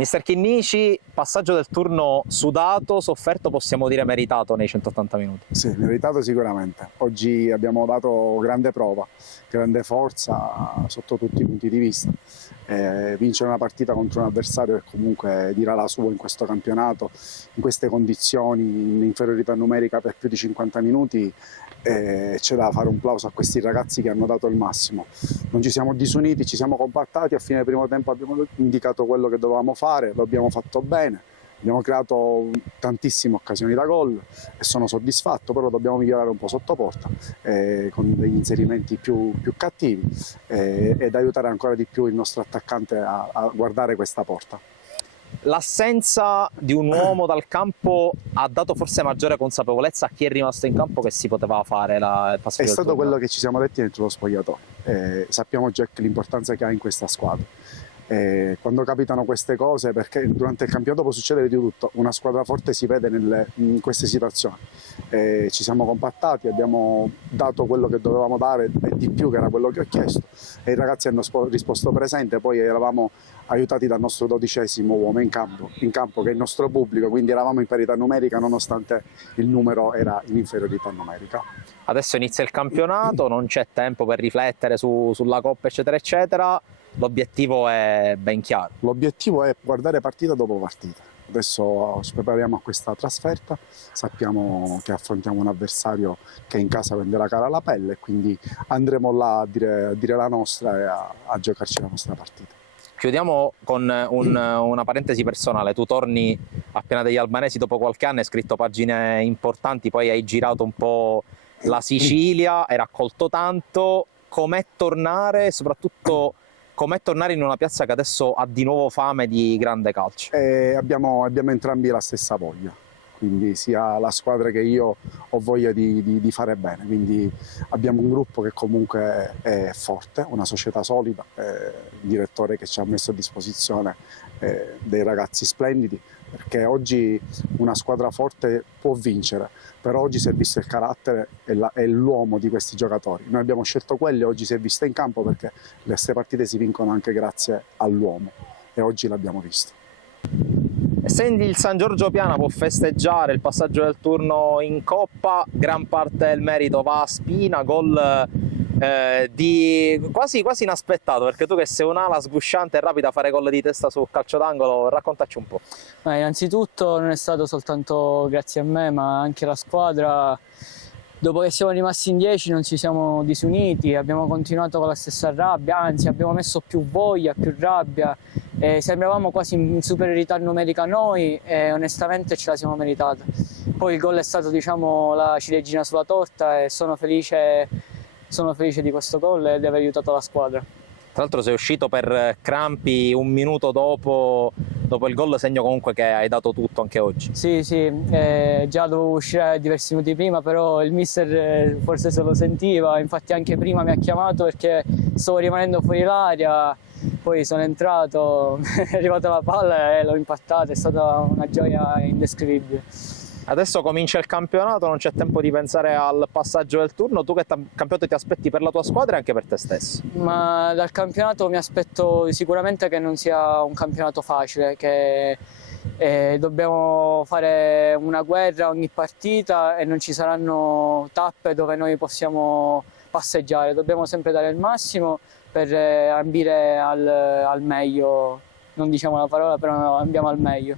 Mister Chinnici, passaggio del turno sudato, sofferto, possiamo dire meritato nei 180 minuti. Sì, meritato sicuramente. Oggi abbiamo dato grande prova, grande forza sotto tutti i punti di vista. Vincere una partita contro un avversario che comunque dirà la sua in questo campionato, in queste condizioni, in inferiorità numerica per più di 50 minuti, c'è da fare un plauso a questi ragazzi che hanno dato il massimo. Non ci siamo disuniti, ci siamo compattati, a fine del primo tempo abbiamo indicato quello che dovevamo fare, lo abbiamo fatto bene. Abbiamo creato tantissime occasioni da gol e sono soddisfatto, però dobbiamo migliorare un po' sotto porta con degli inserimenti più cattivi ed aiutare ancora di più il nostro attaccante a guardare questa porta. L'assenza di un uomo dal campo ha dato forse maggiore consapevolezza a chi è rimasto in campo che si poteva fare il passaggio È del stato turno. quello che ci siamo detti dentro lo spogliatoio. Sappiamo già l'importanza che ha in questa squadra. Quando capitano queste cose, perché durante il campionato può succedere di tutto, una squadra forte si vede in queste situazioni. Ci siamo compattati, abbiamo dato quello che dovevamo dare e di più, che era quello che ho chiesto, e i ragazzi hanno risposto presente. Poi eravamo aiutati dal nostro 12° uomo in campo che è il nostro pubblico, quindi eravamo in parità numerica nonostante il numero era in inferiorità numerica. Adesso inizia il campionato, non c'è tempo per riflettere sulla Coppa eccetera eccetera, l'obiettivo è ben chiaro. L'obiettivo è guardare partita dopo partita. Adesso ci prepariamo a questa trasferta, sappiamo che affrontiamo un avversario che in casa venderà cara la pelle, quindi andremo là a dire la nostra e a giocarci la nostra partita. Chiudiamo con una parentesi personale. Tu torni appena degli albanesi dopo qualche anno, hai scritto pagine importanti, poi hai girato un po' la Sicilia, hai raccolto tanto. Com'è tornare, soprattutto com'è tornare in una piazza che adesso ha di nuovo fame di grande calcio? Abbiamo entrambi la stessa voglia, quindi sia la squadra che io ho voglia di fare bene, quindi abbiamo un gruppo che comunque è forte, una società solida, un direttore che ci ha messo a disposizione dei ragazzi splendidi, perché oggi una squadra forte può vincere, però oggi si è visto il carattere e l'uomo di questi giocatori. Noi abbiamo scelto quelli, oggi si è visto in campo, perché queste partite si vincono anche grazie all'uomo e oggi l'abbiamo visto. Essendo il San Giorgio Piana può festeggiare il passaggio del turno in Coppa, gran parte del merito va a Spina, gol quasi inaspettato, perché tu che sei un'ala sgusciante e rapida a fare gol di testa sul calcio d'angolo, raccontaci un po'. Innanzitutto non è stato soltanto grazie a me, ma anche la squadra. Dopo che siamo rimasti in 10 non ci siamo disuniti, abbiamo continuato con la stessa rabbia, anzi abbiamo messo più voglia, più rabbia, sembravamo quasi in superiorità numerica noi e onestamente ce la siamo meritata. Poi il gol è stato, diciamo, la ciliegina sulla torta e sono felice di questo gol e di aver aiutato la squadra. Tra l'altro sei uscito per crampi un minuto dopo il gol, segno comunque che hai dato tutto anche oggi. Sì, già dovevo uscire diversi minuti prima, però il mister forse se lo sentiva, infatti anche prima mi ha chiamato perché stavo rimanendo fuori l'area, poi sono entrato, è arrivata la palla e l'ho impattata, è stata una gioia indescrivibile. Adesso comincia il campionato, non c'è tempo di pensare al passaggio del turno. Tu che campionato ti aspetti per la tua squadra e anche per te stesso? Ma dal campionato mi aspetto sicuramente che non sia un campionato facile, che dobbiamo fare una guerra ogni partita e non ci saranno tappe dove noi possiamo passeggiare. Dobbiamo sempre dare il massimo per ambire al meglio. Non diciamo la parola, però andiamo al meglio.